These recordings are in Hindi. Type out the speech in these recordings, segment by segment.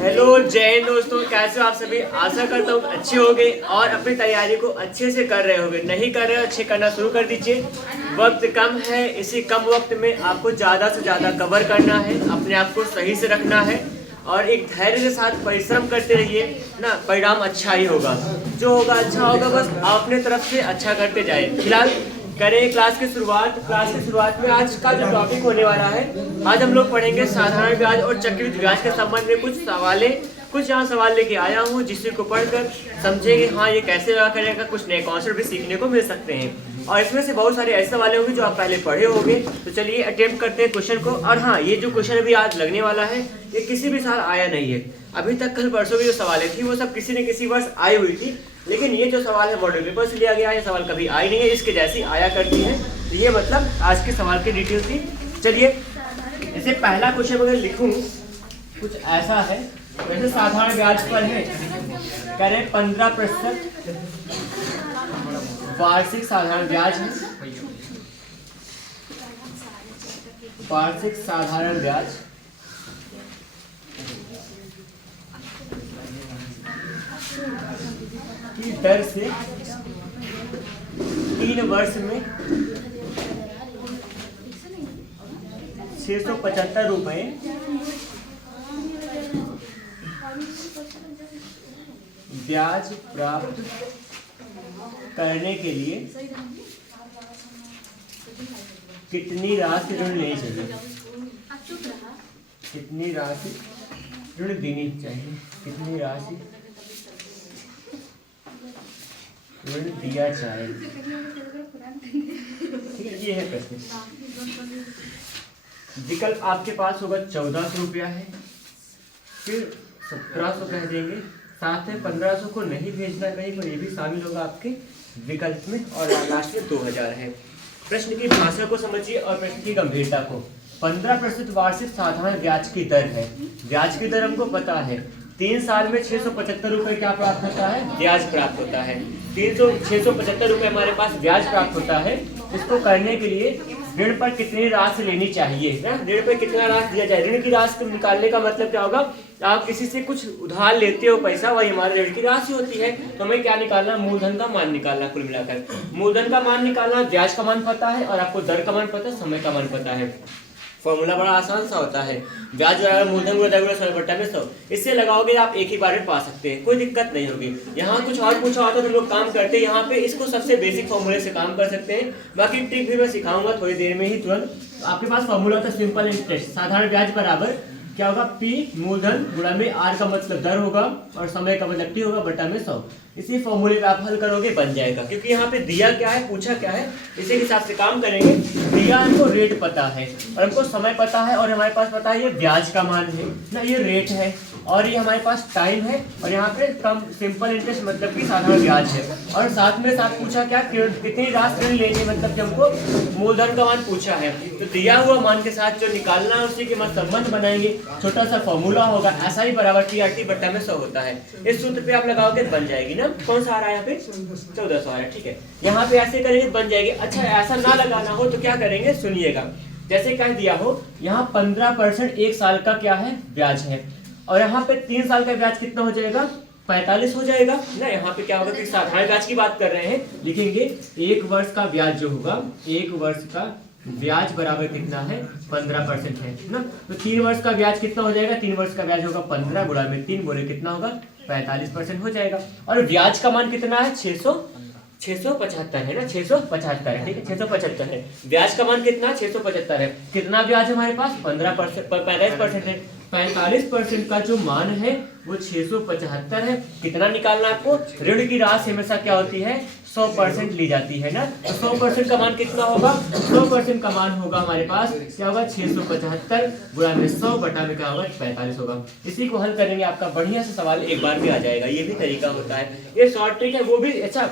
हेलो जय हिंद दोस्तों, कैसे हो आप सभी। आशा करता हूँ अच्छे होंगे और अपनी तैयारी को अच्छे से कर रहे होंगे। नहीं कर रहे हो, अच्छे करना शुरू कर दीजिए। वक्त कम है, इसी कम वक्त में आपको ज़्यादा से ज़्यादा कवर करना है, अपने आप को सही से रखना है और एक धैर्य के साथ परिश्रम करते रहिए ना। परिणाम अच्छा ही होगा, जो होगा अच्छा होगा। बस अपने तरफ से अच्छा करते जाए। फिलहाल करें क्लास की शुरुआत। क्लास की शुरुआत में आज का जो टॉपिक होने वाला है, आज हम लोग पढ़ेंगे साधारण ब्याज और चक्रवृद्धि ब्याज के संबंध में कुछ यहाँ सवाल लेके आया हूँ, जिससे को पढ़कर समझेंगे हाँ ये कैसे लगा करेगा। कुछ नए कॉन्सेप्ट भी सीखने को मिल सकते हैं और इसमें से बहुत सारे ऐसे सवाल होंगे जो आप पहले पढ़े होंगे। तो चलिए अटेम्प्ट करते हैं क्वेश्चन को। और हाँ, ये जो क्वेश्चन अभी आज लगने वाला है, ये किसी भी साल आया नहीं है। अभी तक कल परसों की जो सवालें थी वो सब किसी न किसी वर्ष आई हुई थी, लेकिन ये जो सवाल है मॉडल पेपर से लिया गया है। ये सवाल कभी आई नहीं है, इसके जैसी आया करती है। तो ये मतलब आज के सवाल की डिटेल थी। चलिए, जैसे पहला क्वेश्चन अगर लिखूं कुछ ऐसा है, जैसे साधारण ब्याज पर है, करें 15% वार्षिक साधारण ब्याज है। वार्षिक साधारण ब्याज की दर से 3 वर्ष में 675 रुपए ब्याज प्राप्त करने के लिए कितनी राशि ऋण लेनी चाहिए? कितनी राशि ऋण देनी चाहिए? कितनी राशि ऋण दिया जाए? ठीक है, ये है प्रश्न। विकल्प आपके पास होगा 1400 रुपया है, फिर 1700 कह देंगे, साथ में 1500 को नहीं भेजना कहीं पर, ये भी शामिल होगा आपके विकल्प में, और लास्ट में 2000 है। प्रश्न की भाषा को समझिए और प्रश्न की गंभीरता को। 15% वार्षिक साधारण ब्याज की दर है। ब्याज की दर हमको पता है, 3 साल में 675 रुपए क्या प्राप्त होता है? ब्याज प्राप्त होता है। 675 रुपए हमारे पास ब्याज प्राप्त होता है। इसको करने के लिए ऋण पर कितनी राशि लेनी चाहिए ना? ऋण पर कितना राशि दिया जाए? ऋण की राशि को निकालने का मतलब क्या होगा? आप किसी से कुछ उधार लेते हो पैसा, वही हमारे ऋण की राशि होती है। तो हमें क्या निकालना? मूलधन का मान निकालना। कुल मिलाकर मूलधन का मान निकालना, ब्याज का मान पता है और आपको दर का मान पता है, समय का मान पता है। फॉर्मूला बड़ा आसान सा होता है, ब्याज बराबर मूलधन गुणा दर गुणा समय बटा में 100। इससे लगाओगे आप एक ही बार में पा सकते हैं, कोई दिक्कत नहीं होगी। यहाँ कुछ और पूछा होता तो लोग काम करते हैं, यहाँ पे इसको सबसे बेसिक फॉर्मूले से काम कर सकते हैं। बाकी ट्रिक भी मैं सिखाऊंगा थोड़ी देर में ही तुरंत। आपके पास फॉर्मूला होता है सिंपल इंटरेस्ट। साधारण ब्याज बराबर क्या होगा? P मूलधन गुणा में R का मतलब दर होगा और समय का मतलब T होगा बटा में 100। इसी फॉर्मूले पे आप हल करोगे, बन जाएगा। क्योंकि यहाँ पे दिया क्या है, पूछा क्या है, इसी के हिसाब से काम करेंगे। दिया हमको रेट पता है और हमको समय पता है और हमारे पास पता है ये ब्याज का मान है ना, ये रेट है और ये हमारे पास टाइम है और यहाँ पे कम सिंपल इंटरेस्ट मतलब कि साधारण ब्याज है। और साथ में साथ पूछा क्या, कितनी राशि ऋण लेनी, मतलब कि हमको मूलधन का मान पूछा है। तो दिया हुआ मान के साथ जो निकालना है उसी के मत संबंध बनाएंगे। छोटा सा फॉर्मूला होगा, ऐसा ही बराबर TRT बट्टा में 100 होता है। इस सूत्र पे आप लगाओगे बन जाएगी ना। कौन सा आ रहा है यहाँ पे? 1400 आ रहा है, ठीक है। यहाँ पे ऐसे करेंगे बन जाएगी। अच्छा, ऐसा ना लगाना हो तो क्या करेंगे, सुनिएगा। जैसे कह दिया हो यहाँ 15% 1 साल का क्या है? ब्याज है, और यहाँ पे 3 साल का ब्याज कितना हो जाएगा? 45 हो जाएगा ना। यहाँ पे क्या होगा कि साधारण ब्याज की बात कर रहे हैं, लिखेंगे 1 वर्ष का ब्याज जो होगा, 1 वर्ष का ब्याज बराबर कितना है? 15% है ना। तो 3 वर्ष का ब्याज कितना हो जाएगा? 3 वर्ष का ब्याज होगा 15 गुणा में 3 बोले कितना होगा? 45% हो जाएगा। और ब्याज का मान कितना है? 675 है ना, 675 है, ठीक है, 675 है। ब्याज का मान कितना? 675 है। कितना ब्याज है हमारे पास? 15%, 45% है। 45% का जो मान है वो 675 है। कितना निकालना आपको? ऋण की राशि हमेशा क्या होती है? 100% ली जाती है ना। तो 100% का मान कितना होगा? 100% का मान होगा हमारे पास क्या होगा? 675 गुणा में 100 बटा में क्या होगा? 45 होगा। इसी को हल करेंगे, आपका बढ़िया से सवाल एक बार में आ जाएगा। ये भी तरीका होता है, ये शॉर्ट ट्रिक है वो भी। अच्छा,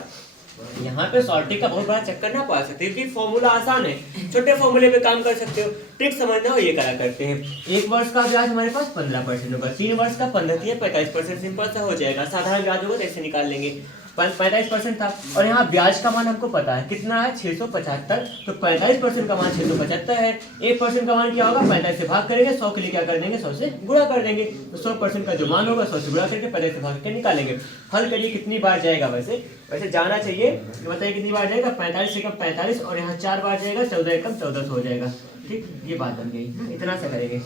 यहाँ पे शॉर्ट ट्रिक का बहुत बड़ा चक्कर ना पा सकते, क्योंकि फॉर्मूला आसान है, छोटे फॉर्मूले पे काम कर सकते हो। ट्रिक समझना हो, ये करा करते हैं। 1 वर्ष का ब्याज हमारे पास 15% होगा, 3 वर्ष का 15 45%, सिंपल सा हो जाएगा। साधारण ब्याज होगा तो ऐसे निकाल लेंगे। 45% था। और यहाँ ब्याज का मान हमको पता है कितना है 675, तो 45% का मान 675 है। 1% का मान क्या होगा 45 से भाग करेंगे, 100 के लिए क्या कर देंगे 100 से गुणा कर देंगे, तो 100% का जो मान होगा 100 से गुणा करके 45 से भाग के निकालेंगे। हल करिए कितनी बार जाएगा, वैसे जाना चाहिए, बताइए कितनी बार जाएगा 45 से कम 45 और यहाँ 4 बार जाएगा, 14 एकम 1400 हो जाएगा। ठीक, ये बात बन गई। इतना सा करेंगे,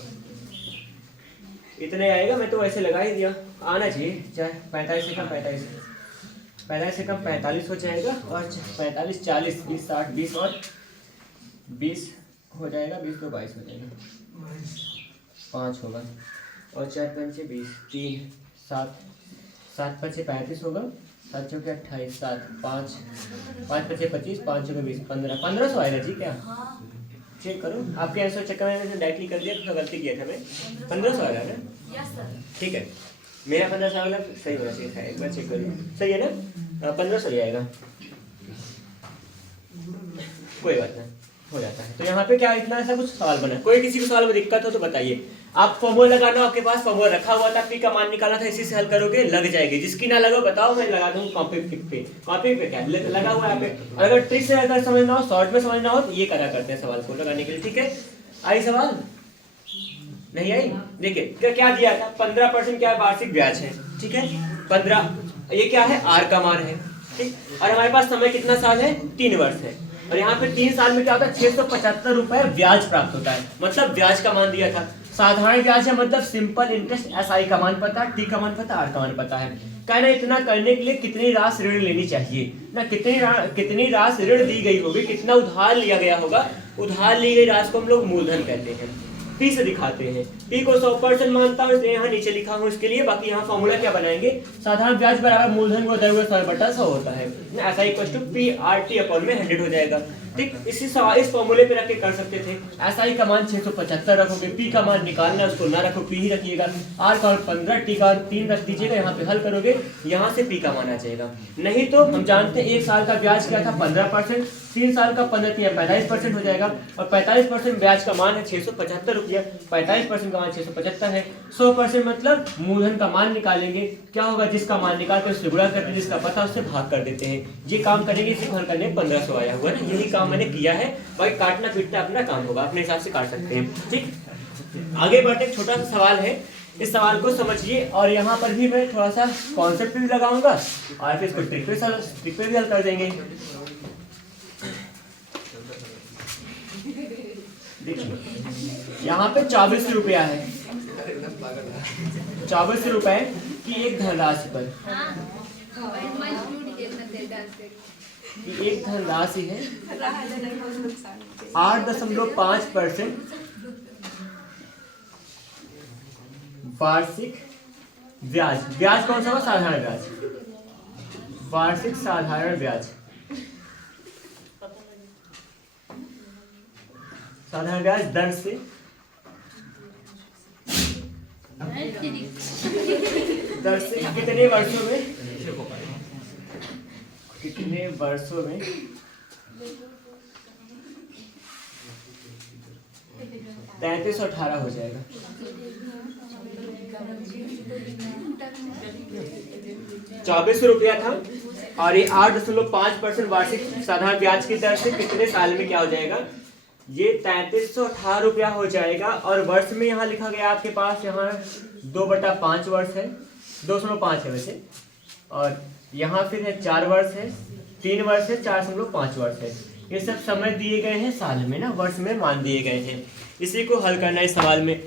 इतने आएगा, मैं तो ऐसे लगा ही दिया, आना चाहिए। चाहे 45 से कम 45 से कम 45 हो जाएगा, और 45 40 20 60 20 और 20 हो जाएगा, 20 तो 22 हो जाएगा, 5 होगा और 4 पंचे 20, 3 7 7 पंचे 35 होगा, 7 चौके 28, 7 5 5 पंचे 25, 5 चौके 20, 1500 आएगा जी। क्या चेक करो, आपके आंसर चेक करने में डायरेक्टली कर दिया, तो गलती किया था मैं। 1500 आ रहा है ना, ठीक है, मेरा 1500 वाला सही होना चाहिए था, एक बार चेक करिए, सही है ना, 1500 ही आएगा, कोई बात नहीं, हो जाता है। तो यहाँ पे क्या इतना ऐसा कुछ सवाल बना, कोई किसी को सवाल में दिक्कत हो तो बताइए। आप फॉर्मूला लगाना, आपके पास फॉर्मूला रखा हुआ था, पी का मान निकालना था, इसी से हल करोगे, लग जाएगी। जिसकी ना लगा बताओ, मैं लगा दूंगा कॉपी पे। कॉपी पे क्या लगा हुआ है यहाँ पे, अगर ट्रिक से अगर समझना हो, शॉर्ट में समझना हो, तो ये करा करते हैं सवाल को लगाने के लिए। ठीक है, आई सवाल नहीं आई? देखिए क्या दिया था, 15% क्या वार्षिक ब्याज है, ठीक है, 15, ये क्या है आर का मान है, ठीक, और हमारे पास समय कितना साल है 3 वर्ष है, और यहाँ पे 3 साल में क्या होता है 675 रुपए ब्याज प्राप्त होता है, मतलब ब्याज का मान दिया था। साधारण ब्याज है मतलब सिंपल इंटरेस्ट, एसआई का मान पता, टी का मान पता, आर का मान पता है। कहना इतना करने के लिए कितनी राशि ऋण लेनी चाहिए ना, कितनी राशि ऋण दी गई होगी, कितना उधार लिया गया होगा, उधार ली गई राशि को हम लोग मूलधन कहते हैं, पी से दिखाते हैं। पी को 100% मानता हूँ, इसलिए यहाँ नीचे लिखा हूँ इसके लिए। बाकी यहाँ फॉर्मूला क्या बनाएंगे, साधारण ब्याज बराबर मूलधन को 100/100 होता है, ऐसा equal to P R T upon में 100 हो जाएगा। ठीक, इस फॉर्मूले पे रख के कर सकते थे। ऐसा ही का मान 675 रखोगे, पी का मान निकालना है उसको ना रखो, पी ही रखिएगा, आर का 15, टी का 3 रख दीजिएगा, यहाँ पे हल करोगे, यहाँ से पी का मान आ जाएगा। नहीं तो हम जानते हैं 1 साल का ब्याज क्या था 15%, 3 साल का 15 45% हो जाएगा, और 45% ब्याज का मान है 675 रुपया, 45% का मान 675 है, 100% मतलब मूलधन का मान निकालेंगे, क्या होगा जिसका मान निकाल कर उससे गुणा करते हैं, जिसका पता उससे भाग कर देते हैं। ये काम करेंगे, इसी को हल करने 1500 आया हुआ ना, यही काम मैंने किया है। भाई काटना पीटना अपना काम होगा, अपने हिसाब से काट सकते हैं। ठीक, आगे बढ़ते, छोटा सा सवाल है, इस सवाल को समझिए, और यहाँ पर भी मैं थोड़ा सा कॉन्सेप्ट भी लगाऊंगा और फिर इसको ट्रिक पे भी हल कर देंगे। देखिए यहाँ पे 24 रुपया है, 24 रुपए की एक धनराशि पर, एक धनराशि है 8.5% वार्षिक ब्याज। ब्याज कौन सा हुआ, साधारण ब्याज, वार्षिक साधारण ब्याज, साधारण ब्याज दर से कितने वर्षों में, कितने वर्षों में 3318 हो जाएगा। 24 रुपया था और ये 8.5% वार्षिक साधारण ब्याज की दर से कितने साल में क्या हो जाएगा, ये 3318 रुपया हो जाएगा। और वर्ष में यहाँ लिखा गया आपके पास, यहाँ 2/5 वर्ष है, 2.5 है वैसे, और यहाँ फिर है 4 वर्ष है, 3 वर्ष है, 4.5 वर्ष है। ये सब समय दिए गए हैं साल में ना, वर्ष में मान दिए गए हैं। इसी को हल करना है इस सवाल में।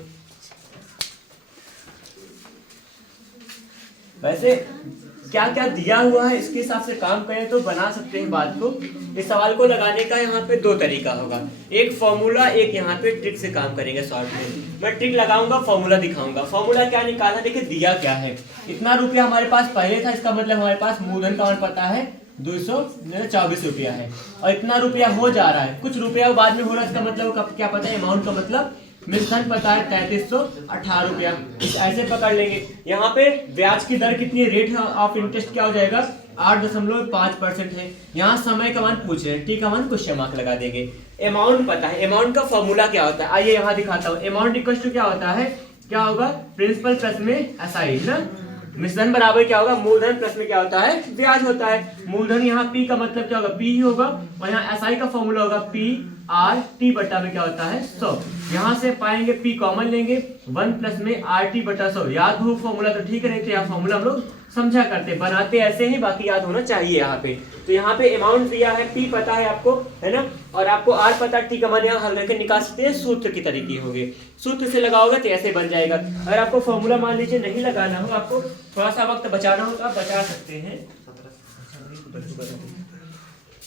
वैसे क्या क्या दिया हुआ है इसके हिसाब से काम करें तो बना सकते हैं बात को। इस सवाल को लगाने का यहाँ पे 2 तरीका होगा, एक फॉर्मूला, एक यहाँ पे ट्रिक से काम करेंगे शॉर्ट में। मैं ट्रिक लगाऊंगा, फॉर्मूला दिखाऊंगा। फॉर्मूला क्या निकालना, देखिए दिया क्या है, इतना रुपया हमारे पास पहले था, इसका मतलब हमारे पास मूलधन का मान पता है 224 रुपया है, और इतना रुपया हो जा रहा है, कुछ रुपया बाद में हो रहा है, इसका मतलब क्या पता है, अमाउंट का मतलब मिश्रण पता है 3318 रुपया। ऐसे पकड़ लेंगे। यहाँ पे ब्याज की दर कितनी है, रेट ऑफ इंटरेस्ट क्या हो जाएगा 8.5% है। यहाँ समय का मान पूछ रहे हैं, टी का मान क्वेश्चन मार्क लगा देंगे। अमाउंट पता है, अमाउंट का फॉर्मूला क्या होता है, आइए यहाँ दिखाता हूँ। अमाउंट इक्वल टू क्या होता है, क्या होगा, प्रिंसिपल प्लस में एसआई ना, मिश्रण बराबर क्या होगा, मूलधन प्लस में क्या होता है, ब्याज होता है। मूलधन यहाँ पी का मतलब क्या होगा, पी ही होगा, और यहाँ एसआई का फॉर्मूला होगा पी आर टी बटा में क्या होता है 100। यहाँ से पाएंगे पी कॉमन लेंगे, 1 प्लस में आर टी बटा 100। याद हो फॉर्मूला तो ठीक है, तो यहाँ फॉर्मूला हम लोग समझा करते, बनाते ऐसे ही, बाकी याद होना चाहिए यहाँ पे। तो यहाँ पे अमाउंट दिया है, पी पता है आपको, है ना, और आपको आर पता, टी का मान यहाँ हल करके निकाल सकते हैं, सूत्र की तरीके होंगे। सूत्र से लगाओगे तो ऐसे बन जाएगा। अगर आपको फॉर्मूला मान लीजिए नहीं लगाना हो, आपको थोड़ा सा वक्त बचाना हो तो आप बचा सकते हैं।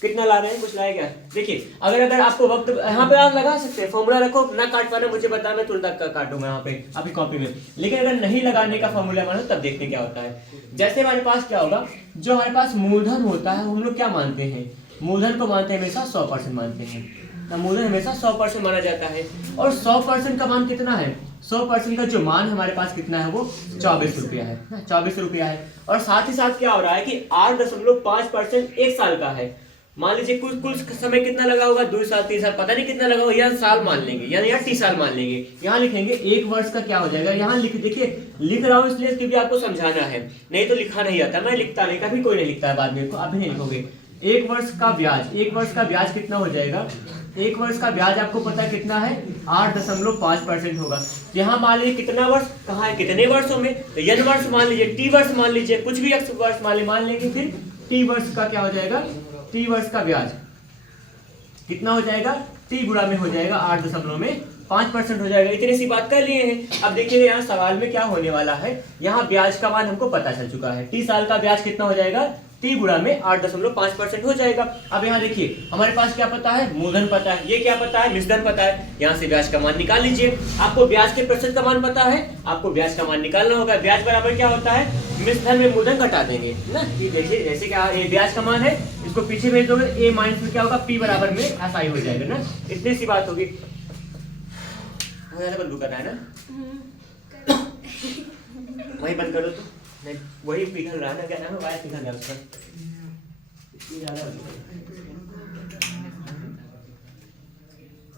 कितना ला रहे हैं, कुछ लाए क्या? देखिए अगर आपको वक्त यहाँ पे आप लगा सकते हैं, फॉर्मूला रखो ना, काट पाना मुझे बताना, मैं तुरंत काटूंगा यहाँ पे आपकी कॉपी में। लेकिन अगर नहीं लगाने का फॉर्मूला मानो तब देखते क्या होता है। जैसे हमारे पास क्या होगा, जो हमारे पास मूलधन होता है हम लोग क्या मानते हैं, मूलधन को मानते हैं हमेशा 100% मानते हैं ना, मूलधन हमेशा 100% माना जाता है। और 100% का मान कितना है, 100% का जो मान हमारे पास कितना है वो 24 रुपया है, 24 रुपया है। और साथ ही साथ क्या हो रहा है कि 8.5% एक साल का है। मान लीजिए कुल समय कितना लगा होगा, 2 साल 3 साल, पता नहीं कितना लगा होगा, या साल मान लेंगे या 30 साल मान लेंगे। यहाँ लिखेंगे 1 वर्ष का क्या हो जाएगा, यहाँ देखिए लिख रहा हूँ इसलिए क्योंकि आपको समझाना है, नहीं तो लिखा नहीं आता, मैं लिखता नहीं, कभी कोई नहीं लिखता है बाद में, आप भी नहीं लिखोगे। 1 वर्ष का ब्याज, 1 वर्ष का ब्याज कितना हो जाएगा, 1 वर्ष का ब्याज आपको पता है कितना है, 8.5% होगा। यहाँ मान लीजिए कितना वर्ष, कहाँ है, कितने वर्षों में, तो n वर्ष मान लीजिए, t वर्ष मान लीजिए, कुछ भी x वर्ष मान लेंगे, फिर t वर्ष का क्या हो जाएगा, t वर्ष का ब्याज कितना हो जाएगा, t गुणा में हो जाएगा 8.5% हो जाएगा। इतनी सी बात कर लिए हैं। अब देखिए यहाँ सवाल में क्या होने वाला है, यहाँ ब्याज का मान हमको पता चल चुका है, t साल का ब्याज कितना हो जाएगा, t गुणा में 8.5% हो जाएगा। अब यहाँ देखिए हमारे पास क्या पता है, मूलधन पता है, ये क्या पता है, मिश्रण पता है, यहाँ से ब्याज का मान निकाल लीजिए। आपको ब्याज के प्रतिशत का मान पता है, आपको ब्याज का मान निकालना होगा। ब्याज बराबर क्या होता है, मिश्रण में मूलधन घटा देंगे ना, ये देखिए जैसे क्या ये ब्याज का मान है, इसको पीछे भेज दोगे, a माइनस में क्या होगा, p बराबर में एसआई हो जाएगा ना, इतनी सी बात होगी। बंद करना है ना, वही बंद कर दो तो, नहीं वही पिघल रहा है ना, क्या नाम है, वायर पिघल रहा है उसका।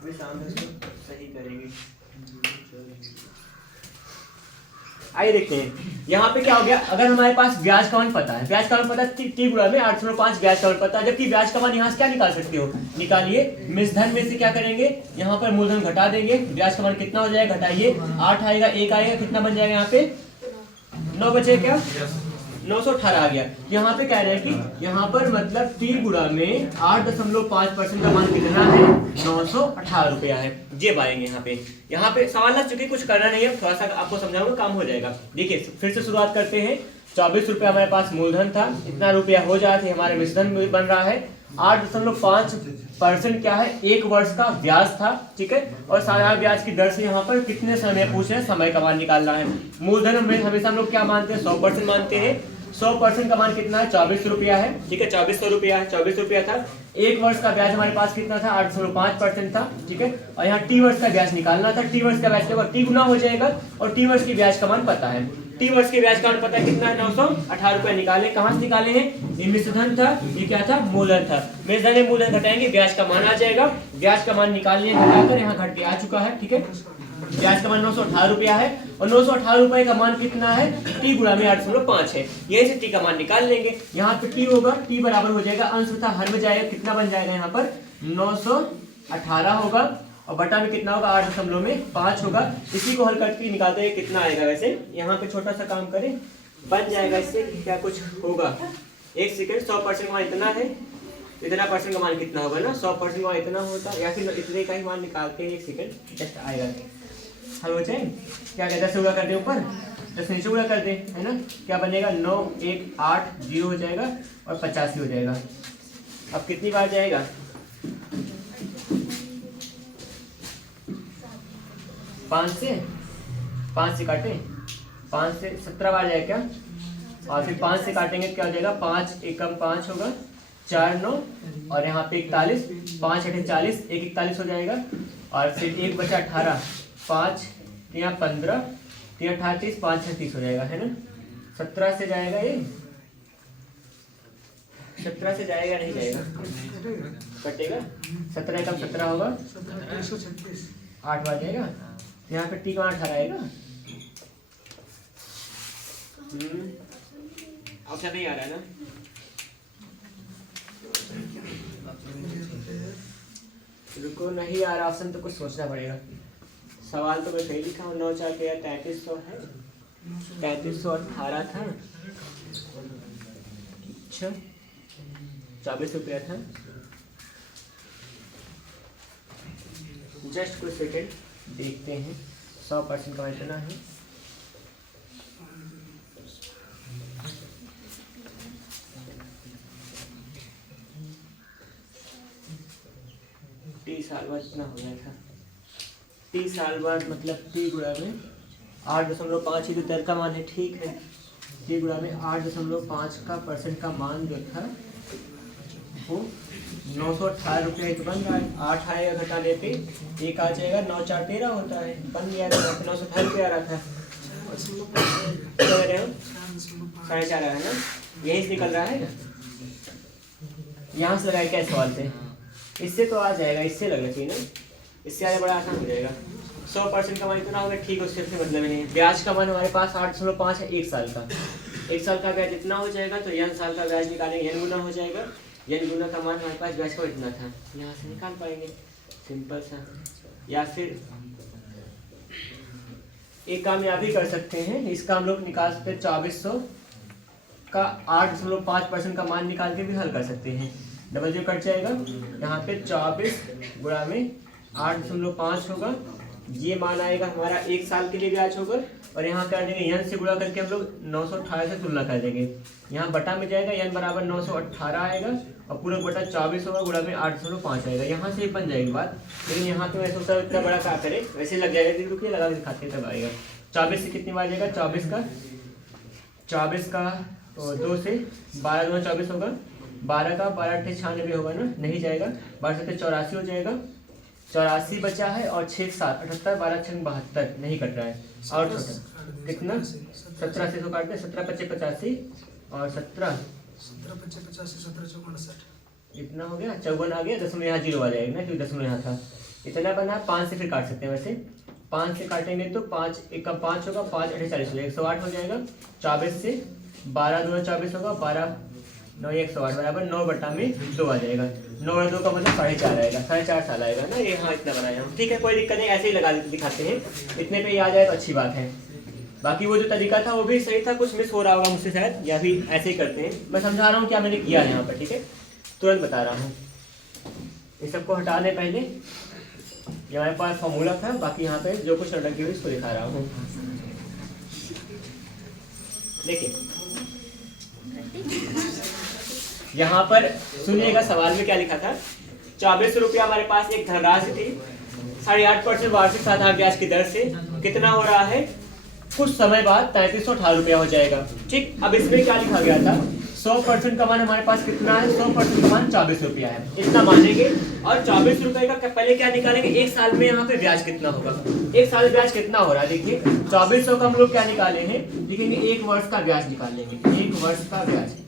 अभी सामने सही करेंगे। आइए देखते हैं यहाँ पे क्या हो गया। अगर हमारे पास ब्याज का मान पता है, ब्याज का मान पता है टी गुणा में 8.5 ब्याज का मान पता है, जबकि ब्याज का मान यहाँ से क्या निकाल सकते हो, निकालिए। मिश्रण में से क्या करेंगे, यहाँ पर मूलधन घटा देंगे, ब्याज का मान कितना हो जाएगा, घटाइए, 8 आएगा, 1 आएगा, कितना बन जाएगा यहाँ पे 9 बचे, क्या 918 आ गया। यहाँ पे कह रहे हैं कि यहाँ पर मतलब t गुणा में 8.5% का मान कितना है, 918 रुपया है। ये पाएंगे यहाँ पे सवाल लग चुके, कुछ करना नहीं है, थोड़ा सा आपको समझाऊंगा, काम हो जाएगा। देखिए फिर से शुरुआत करते हैं। 24 रुपया हमारे पास मूलधन था, इतना रुपया हो जाते हमारे मिश्रण बन रहा है। 8.5% क्या है, 1 वर्ष का ब्याज था, ठीक है। और सारा ब्याज की दर से यहाँ पर कितने समय पूछ रहे हैं, समय का मान निकालना है। मूलधन में हमेशा हम लोग क्या मानते हैं, 100% मानते हैं। 100% का मान कितना है, 24 रुपया है, ठीक है, 2400 रुपया है, 24 रुपया था। 1 वर्ष का ब्याज हमारे पास कितना था, 8.5% था, ठीक है। और यहाँ टी वर्ष का ब्याज निकालना था, टी वर्ष का ब्याज के बाद टी गुना हो जाएगा, और टी वर्ष की ब्याज का मान पता है, टी वर्ष के ब्याज का मान पता है कितना है, 918 रुपया निकाले। कहाँ से निकाले हैं, ये मिश्रण था, ये क्या था, मूलधन था। मिश्रण में मूलधन घटाएंगे, ब्याज का मान आ जाएगा, ब्याज का मान निकालने घटाकर यहाँ घट के आ चुका है, ठीक है। ब्याज का मान 918 रुपया है, और 918 रुपए का मान कितना है, टी गुणा में 8.5 है, यही से टी का मान निकाल लेंगे। यहाँ पे टी होगा, टी बराबर हो जाएगा, अंश तथा हर में जाएगा, कितना बन जाएगा यहाँ पर 918 होगा, और बटा में कितना होगा, 8.5 होगा। इसी को हल करके निकालते हैं कितना आएगा। वैसे यहाँ पे छोटा सा काम करें, बन जाएगा, इससे क्या कुछ होगा, 1 सेकंड। 100% का मान इतना है, इतना परसेंट का मान कितना होगा ना, 100% का मान इतना होता, या फिर इतने का ही मान निकालते हैं, 1 सेकंड जस्ट आएगा, हल हो जाए। क्या कहते हैं, 10 से गुणा कर दे ऊपर, 10 नीचे गुणा कर दे, है ना, क्या बनेगा, 9 1 8 0 हो जाएगा, और 85 हो जाएगा। अब कितनी बार जाएगा, 5 से काटें, 5 से 17 बार जाएगा क्या, और फिर 5 से काटेंगे क्या हो जाएगा, 5 एकम 5 होगा, 4 9, और यहाँ पे 41, 5 8 40, 1 41 हो जाएगा, और फिर 1 बचा 18, 5 यहाँ 15, 3 38, 5 36 हो जाएगा, है ना। 17 से जाएगा, ये 17 से जाएगा, नहीं जाएगा, कटेगा, 17 कम 17 होगा, 8 बार जाएगा, यहाँ पे टी का 18 आएगा, ऑप्शन नहीं आ रहा है ना। रुको, नहीं आ रहा ऑप्शन, तो कुछ सोचना पड़ेगा। सवाल तो मैं सही लिखा हूँ, 9 4 13 3300 है, 3318 था। अच्छा, 24 रुपया था। जस्ट कुछ सेकेंड देखते हैं 100% का इतना है। टी साल बाद इतना हो गया था। 30 साल बाद मतलब टी गुणा में 8.5 ही तो दर का मान है, ठीक है। टी गुणा में 8.5 का परसेंट का मान जो था वो 918 रुपये एक बन रहा है। 8 आएगा घटाने पे, एक आ जाएगा, 9 4 13 होता है, बन गया। 918 रुपये आ रहा था, क्या कह रहे हो, 4.5 आ रहा है ना, यही से निकल रहा है ना। यहाँ से लगाए क्या सवाल से, इससे तो आ जाएगा, इससे लगना चाहिए ना, इससे आगे बड़ा आसान हो जाएगा। 100% का मान इतना होगा, ठीक है, उससे मतलब नहीं है। ब्याज का मान हमारे पास 8.5 है एक साल का। एक साल का ब्याज इतना हो जाएगा, तो n साल का ब्याज निकालेंगे, n गुना हो जाएगा। n गुना का मान हमारे पास ब्याज का इतना था, यहाँ से निकाल पाएंगे सिंपल सा। या फिर एक काम यहाँ भी कर सकते हैं, इसका हम लोग निकाल सकते हैं 2400 का 8.5% का मान निकाल के भी हल कर सकते हैं। डबल जो कट जाएगा, यहाँ पे 24 गुणा में 8.5 होगा, ये मान आएगा हमारा एक साल के लिए ब्याज होगा। और यहाँ कर देंगे n से गुणा करके हम लोग 918 से तुलना कर देंगे, यहाँ बटा में जाएगा, n बराबर 918 आएगा और पूरा बटा 24 होगा, गुणा में 8.5 आएगा। यहाँ से बन जाएगी बात, लेकिन यहाँ पे मैं सोचता हूँ इतना बड़ा क्या करे, वैसे लग जाएगा, रुकिए लगा के दिखाते हैं तब आएगा। 24 से कितनी बार जाएगा, 24 का तो 2 से 12 2 24 होगा, 12 का 12 96 होगा ना, नहीं जाएगा, 12 से 84 हो जाएगा, 84 बचा है, और 6 7 78, 12 6 72 नहीं कट रहा है। और छोटा कितना, 17 से तो काटते, 17 5 85 और 17 इतना हो गया, 54 आ गया, दशमलव यहाँ 0 आ जाएगा ना, क्योंकि दशमलव यहाँ था। इतना बना, 5 से फिर काट सकते हैं, वैसे 5 से काटेंगे तो 5 1 का 5 होगा, 5 8 40 होगा, 108 हो जाएगा। 24 से 12 2 24 होगा, 12 9 108 बराबर 9 बटा में 2 आ जाएगा। 9 और 2 का मतलब 4.5 आएगा, 4.5 साल आएगा ना ये। हाँ इतना बनाया हम, ठीक है, कोई दिक्कत नहीं, ऐसे ही लगा दिखाते हैं, इतने पे ही आ जाए तो अच्छी बात है। बाकी वो जो तरीका था वो भी सही था, कुछ मिस हो रहा होगा मुझसे शायद, या भी ऐसे ही करते हैं। मैं समझा रहा हूँ क्या मैंने किया है यहाँ पर, ठीक है, तुरंत बता रहा हूँ। ये सबको हटा दें पहले, ये हमारे पास फॉर्मूला था, बाकी यहाँ पे जो कुछ लगी हुई इसको दिखा रहा हूँ। देखिए यहाँ पर सुनिएगा, सवाल में क्या लिखा था। 2400 रुपया हमारे पास एक धनराशि थी, 8.5% वार्षिक साधारण ब्याज की दर से कितना हो रहा है, कुछ समय बाद 3318 रुपया हो जाएगा। ठीक, अब इसमें क्या लिखा गया था, 100% का मान हमारे पास कितना है, 100% का मान 24 रुपया है, इतना मानेंगे। और 24 रुपये का पहले क्या निकालेंगे, एक साल में यहाँ पे ब्याज कितना होगा, एक साल ब्याज कितना हो रहा है। देखिए 2400 का हम लोग क्या निकाले हैं, लिखेंगे 1 वर्ष का ब्याज निकाल लेंगे। 1 वर्ष का ब्याज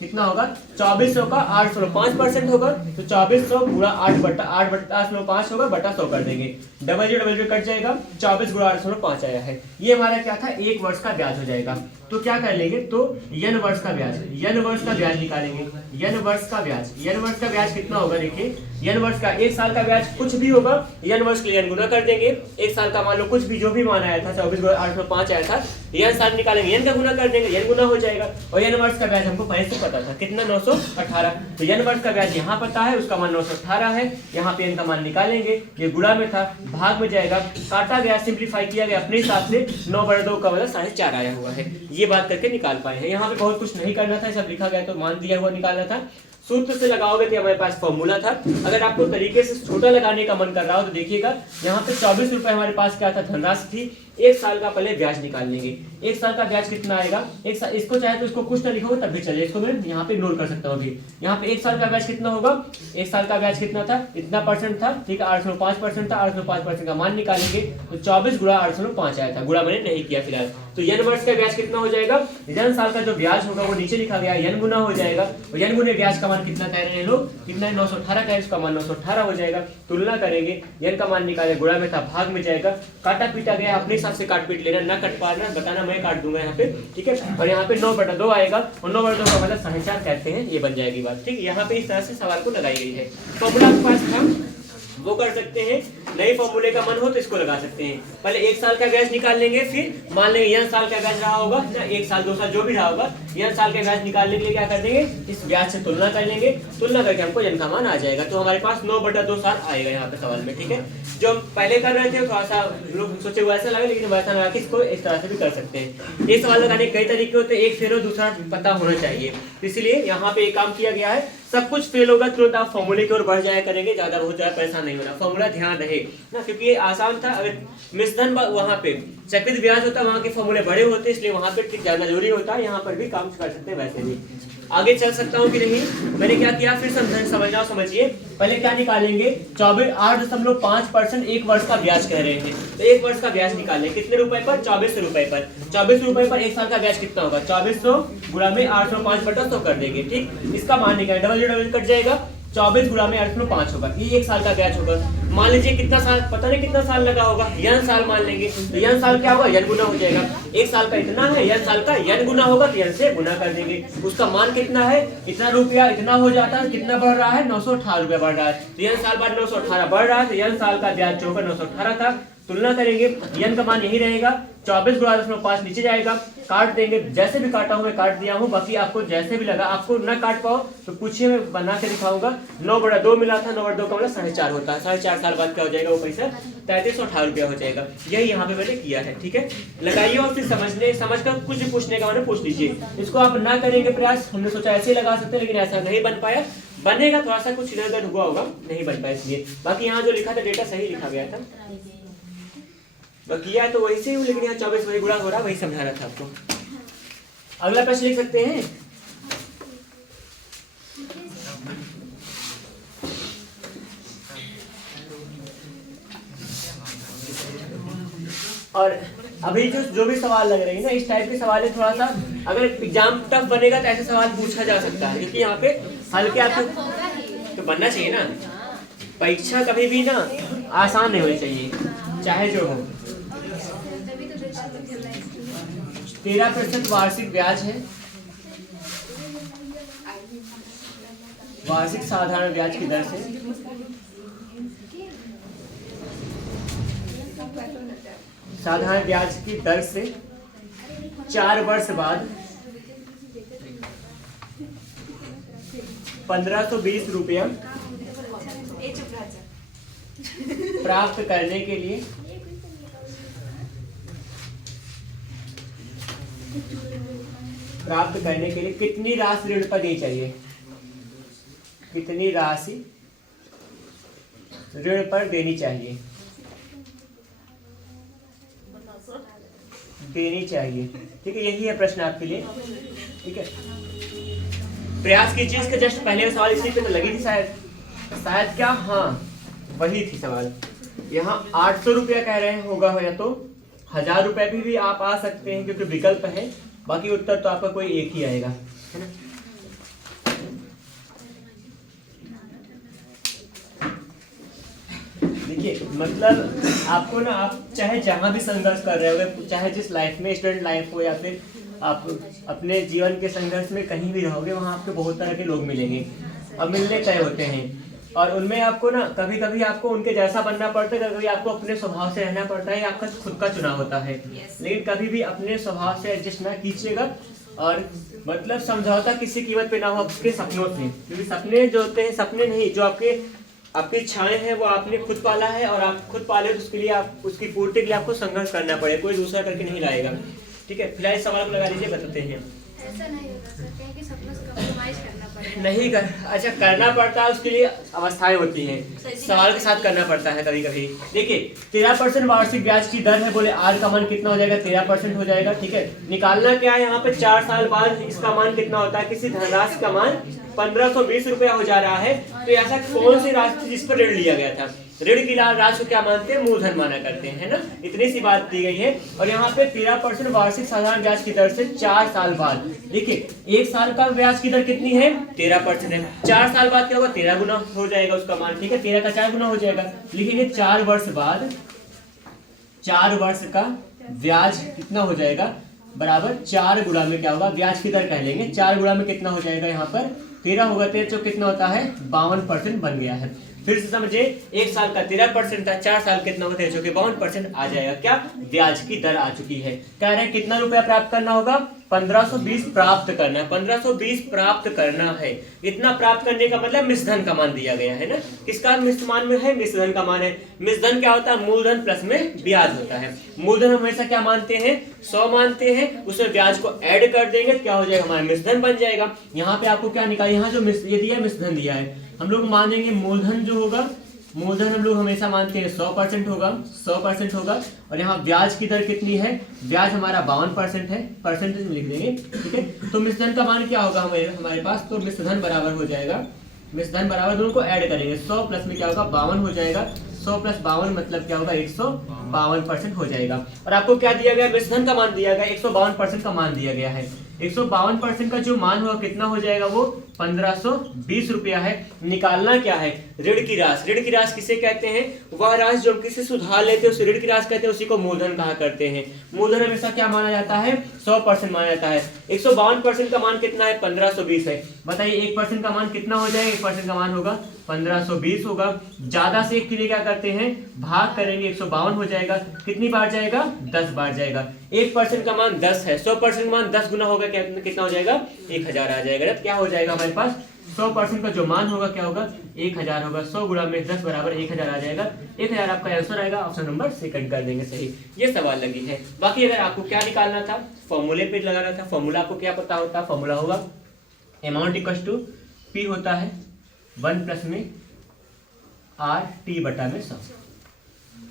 कितना होगा, 2400 का 8.5% होगा, तो 2400 पूरा 8/5 होगा, बटा 100 कर देंगे, डबल जो कट जाएगा, 24 गुणा 8.5 आया है। ये हमारा क्या था, 1 वर्ष का ब्याज हो जाएगा। तो क्या कर लेंगे, तो n वर्ष का ब्याज निकालेंगे। n वर्ष का ब्याज कितना होगा, देखिए n वर्ष का, एक साल का ब्याज कुछ भी होगा, n वर्ष के लिए n गुना कर देंगे। एक साल का मान लो कुछ भी जो भी मान आया था, 24 गुणा 8.5 आया था, n साल निकालेंगे, n का गुना कर देंगे, n गुना हो जाएगा। और n वर्ष का ब्याज हमको पहले से पता था कितना, 918, तो n वर्ष का ब्याज यहाँ पता है, उसका मान 918 है, यहाँ पे n का मान निकालेंगे, ये गुणा में था, भाग में जाएगा, काटा गया, सिंप्लीफाई किया गया अपने हिसाब से, 9/2 का मतलब 4.5 आया हुआ है। ये बात करके निकाल पाए हैं। यहाँ पे बहुत कुछ नहीं करना था, सब लिखा गया तो मान दिया हुआ निकालना था। सूत्र से लगाओगे तो हमारे पास फॉर्मूला था। अगर आपको तरीके से छोटा लगाने का मन कर रहा हो तो देखिएगा, यहाँ पे 24 रुपए हमारे पास क्या था, धनराशि थी। एक साल का पहले ब्याज निकाल लेंगे। एक साल का ब्याज कितना आएगा, एक साल, इसको चाहे तो इसको कुछ ना लिखोगे तब भी चले, इसको मैं यहाँ पे इग्नोर कर सकता हूँ अभी। यहाँ पे एक साल का ब्याज कितना होगा, एक साल का ब्याज कितना था, इतना परसेंट था, ठीक है, 805% था, 805% का मान निकालेंगे तो 24 गुणा 805 आया था, गुणा मैंने नहीं किया फिलहाल, तो n वर्ष का ब्याज कितना हो जाएगा, n साल का जो ब्याज होगा वो नीचे लिखा गया n गुना हो जाएगा, और n गुने ब्याज का मान कितना कह रहे हैं लोग, कितना है 918 का, इसका मान 918 हो जाएगा। तुलना करेंगे, n का मान निकाले, गुणा में था भाग में जाएगा, काटा पीटा गया, अपने हिसाब से काट पीट लेना, ना कट पाना बताना, मैं काट दूंगा यहाँ पे, ठीक है। और यहाँ पे 9/2 आएगा, और 9/2 का मतलब 4.5 कहते हैं, ये बन जाएगी बात, ठीक है। यहाँ पे इस तरह से सवाल को लगाई गई है। फॉर्मूला आपके पास था वो कर सकते हैं, नए फॉर्मूले का मन हो तो इसको लगा सकते हैं। पहले 1 साल का ब्याज निकाल लेंगे, फिर मान लेंगे n साल का ब्याज रहा होगा ना, 1 साल 2 साल जो भी रहा होगा, n साल का ब्याज निकालने के लिए क्या कर देंगे, इस ब्याज से तुलना कर लेंगे, तुलना करके हमको n का मान आ जाएगा। तो हमारे पास 9/2 साल आएगा यहाँ पे सवाल में, ठीक है। जो हम पहले कर रहे थे थोड़ा सा लोग सोचे वैसा लगे, लेकिन वैसा लगा के इसको इस तरह से भी कर सकते हैं। ये सवाल लगाने के कई तरीके होते हैं, एक फेल हो दूसरा पता होना चाहिए, इसलिए यहाँ पे एक काम किया गया है, सब कुछ फेल होगा तुरंत आप फॉर्मूले की ओर बढ़ जाया करेंगे, ज्यादा बहुत ज्यादा परेशान नहीं होना, फॉर्मूला ध्यान रहे ना, क्योंकि ये आसान था। अगर मिश्रण वहाँ पे चक्रित ब्याज होता, वहाँ के फॉर्मूले बड़े होते, इसलिए वहाँ पे ठीक ज्यादा जरूरी होता है, यहाँ पर भी काम कर सकते हैं वैसे भी। आगे चल सकता हूँ कि नहीं, मैंने क्या किया फिर समझना, समझिए। पहले क्या निकालेंगे, 8.5% 1 वर्ष का ब्याज कह रहे हैं, तो 1 वर्ष का ब्याज निकालें, कितने रुपए पर, 2400 रुपए पर। 2400 रुपए पर 1 साल का ब्याज कितना होगा, 2400 गुणा में 805/100 कर देंगे, ठीक। इसका मान निकालें, डबल कट जाएगा, 24 गुणा में 805 होगा, ये 1 साल का ब्याज होगा। मान लीजिए कितना साल, पता नहीं कितना साल लगा होगा, n साल मान लेंगे, तो n साल क्या होगा, n गुना हो जाएगा। 1 साल का इतना है, n साल का n गुना होगा तो n से गुना कर देंगे। उसका मान कितना है, इतना रुपया, इतना हो जाता है, कितना बढ़ रहा है, 918 रुपया बढ़ रहा है, तो n साल बाद 918 बढ़ रहा है, तो n साल का ब्याज जो होगा 918 था। तुलना करेंगे, n का मान यही रहेगा, 24 गुणा 10.5 नीचे जाएगा, काट देंगे, जैसे भी काटा हूं मैं काट दिया हूं, बाकी आपको जैसे भी लगा, आपको ना काट पाओ तो पूछिए, मैं बना के दिखाऊंगा। 9/2 मिला था, 9/2 का मतलब 4.5 होता है, 4.5 साल बाद क्या हो जाएगा वो पैसा, 3318 रुपया हो जाएगा। यही यहाँ पे मैंने किया है, ठीक है। लगाइए और फिर समझकर कुछ भी पूछने का मैंने पूछ लीजिए। इसको आप ना करेंगे प्रयास, हमने सोचा ऐसे ही लगा सकते हैं, लेकिन ऐसा नहीं बन पाया, बनेगा थोड़ा सा कुछ इधर उधर हुआ होगा, नहीं बन पाया इसलिए। बाकी यहाँ जो लिखा था डेटा सही लिखा गया था, किया तो वही से, लेकिन यहाँ 24 वही गुणा हो रहा, वही समझा रहा था आपको। अगला प्रश्न लिख सकते हैं, और अभी जो भी सवाल लग रहे हैं ना, इस टाइप के सवाल है, थोड़ा सा अगर एग्जाम टफ बनेगा तो ऐसे सवाल पूछा जा सकता है, क्योंकि यहाँ पे हल्के आपको तो बनना चाहिए ना, परीक्षा कभी भी ना आसान नहीं होनी चाहिए, चाहे जो हो। 13% वार्षिक ब्याज है, वार्षिक साधारण ब्याज की दर से साधारण ब्याज की दर से 4 वर्ष बाद 1520 रुपया प्राप्त करने के लिए कितनी राशि ऋण पर देनी चाहिए, कितनी राशि ऋण पर देनी चाहिए, ठीक है। यही है प्रश्न आपके लिए, ठीक है। प्रयास कीजिए, इसके जस्ट पहले सवाल इसी पे तो लगी थी शायद क्या, हाँ वही थी सवाल। यहाँ 800 रुपया कह रहे हैं, होगा या तो 1000 रुपये भी आप आ सकते हैं, क्योंकि विकल्प है, बाकी उत्तर तो आपका कोई एक ही आएगा, है ना। देखिए मतलब आपको ना, आप चाहे जहां भी संघर्ष कर रहे हो, चाहे जिस लाइफ में, स्टूडेंट लाइफ हो या फिर आप अपने जीवन के संघर्ष में कहीं भी रहोगे, वहां आपको बहुत तरह के लोग मिलेंगे और मिलने तय होते हैं, और उनमें आपको ना कभी कभी आपको उनके जैसा बनना पड़ता है, कभी कभी आपको अपने स्वभाव से रहना पड़ता है, आपका खुद का चुनाव होता है। लेकिन कभी भी अपने स्वभाव से एडजस्ट ना कीजिएगा, और मतलब समझौता किसी कीमत पे ना हो आपके सपनों से, क्योंकि सपने जो होते हैं, सपने नहीं, जो आपकी इच्छाएं हैं वो आपने खुद पाला है, और आप खुद पाले तो उसके लिए आप उसकी पूर्ति के लिए आपको संघर्ष करना पड़ेगा, कोई दूसरा करके नहीं लाएगा, ठीक है। फिलहाल इस सवाल को लगा लीजिए, बताते हैं। ऐसा नहीं होता सर, कहीं कि सपनों से कॉम्प्रोमाइज करना पड़ेगा। नहीं कर, अच्छा करना पड़ता है, उसके लिए अवस्थाएं होती हैं, सवाल के साथ करना पड़ता है कभी कभी। देखिए 13% वार्षिक ब्याज की दर है, बोले आर का मान कितना हो जाएगा, 13% हो जाएगा, ठीक है। निकालना क्या है, यहाँ पे 4 साल बाद इसका मान कितना होता है, किसी धनराशि का मान 1520 रुपया हो जा रहा है, तो ऐसा कौन सी राशि जिस पर ऋण लिया गया था, ऋण की राशि को क्या मानते हैं, मूलधन माना करते हैं, है ना। इतनी सी बात दी गई है। और यहाँ पे 13% वार्षिक साधारण ब्याज की दर से 4 साल बाद, देखिए 1 साल का ब्याज की दर कितनी है, 13% है। 4 साल बाद क्या होगा, 13 गुना हो जाएगा उसका मान, ठीक है, 13 का 4 गुना हो जाएगा। लिखेंगे 4 वर्ष बाद 4 वर्ष का ब्याज कितना हो जाएगा, बराबर 4 गुणा में क्या होगा, ब्याज की दर कह लेंगे। 4 गुणा में कितना हो जाएगा, यहाँ पर 13 होगा, 13 चौक कितना होता है, 52% बन गया है। फिर से समझिए, 1 साल का 13% था, 4 साल कितना होगा, 13 चौके 52% आ जाएगा, क्या ब्याज की दर आ चुकी है। कह रहे हैं कितना रुपया प्राप्त करना होगा, 1520 प्राप्त करना है, 1520 प्राप्त करना है। इतना प्राप्त करने का मतलब मिश्रधन का मान दिया गया है ना, किसका मिश्रमान में है, मिश्रधन का मान है। मिश्रधन क्या होता है, मूलधन प्लस में ब्याज होता है। मूलधन हमेशा क्या मानते हैं, 100 मानते हैं, उसमें ब्याज को ऐड कर देंगे तो क्या हो जाएगा, हमारा मिश्रधन बन जाएगा। यहाँ पे आपको क्या निकाल, यहाँ जो ये दिया है मिश्रधन दिया है, हम लोग मानेंगे मूलधन जो होगा, मूलधन हम लोग हमेशा मानते हैं 100% होगा, 100% होगा। और यहाँ ब्याज की दर कितनी है, ब्याज हमारा 52% है, परसेंटेज में लिख देंगे, ठीक है। तो मिश्रधन का मान क्या होगा हमारे पास, तो मिश्रधन बराबर हो जाएगा, मिश्रधन बराबर दोनों को ऐड करेंगे, 100 प्लस में क्या होगा 52 हो जाएगा, 100 प्लस 52 मतलब क्या होगा 152% हो जाएगा। और आपको क्या दिया गया, मिश्रधन का मान दिया गया, 152% का मान दिया गया है। 152% का जो मान होगा कितना हो जाएगा, वो 1520 रुपया है। निकालना क्या है, ऋण की राशि। ऋण की राशि किसे कहते हैं, वह राशि जो हम किसी से उधार लेते हैं उसे ऋण की राशि कहते हैं, उसी को मूलधन कहा करते हैं। मूलधन हमेशा क्या माना जाता है, 100% माना जाता है। 152% का मान कितना है, 1520 है। बताइए 1% का मान कितना हो जाएगा, 1% का मान होगा 1520 होगा। ज्यादा से एक के लिए क्या करते हैं, भाग करेंगे, 152 हो जाएगा, कितनी बार जाएगा, 10 बार जाएगा। 1% का मान 10 है, 100% का मान 10 गुना होगा, कितना हो जाएगा, 1000 आ जाएगा। क्या हो जाएगा हमारे पास, 100% का जो मान होगा क्या होगा, 1000 होगा। 100 गुणा में 10 बराबर 1000 आ जाएगा। 1000 आपका आंसर आएगा, ऑप्शन नंबर सेकंड कर देंगे सही। ये सवाल लगी है। बाकी अगर आपको क्या निकालना था, फॉर्मूले पे लगाना था, फॉर्मूला आपको क्या पता होता, फॉर्मूला होगा अमाउंट इक्वल टू पी होता है 1 प्लस में आर टी बटा में 100।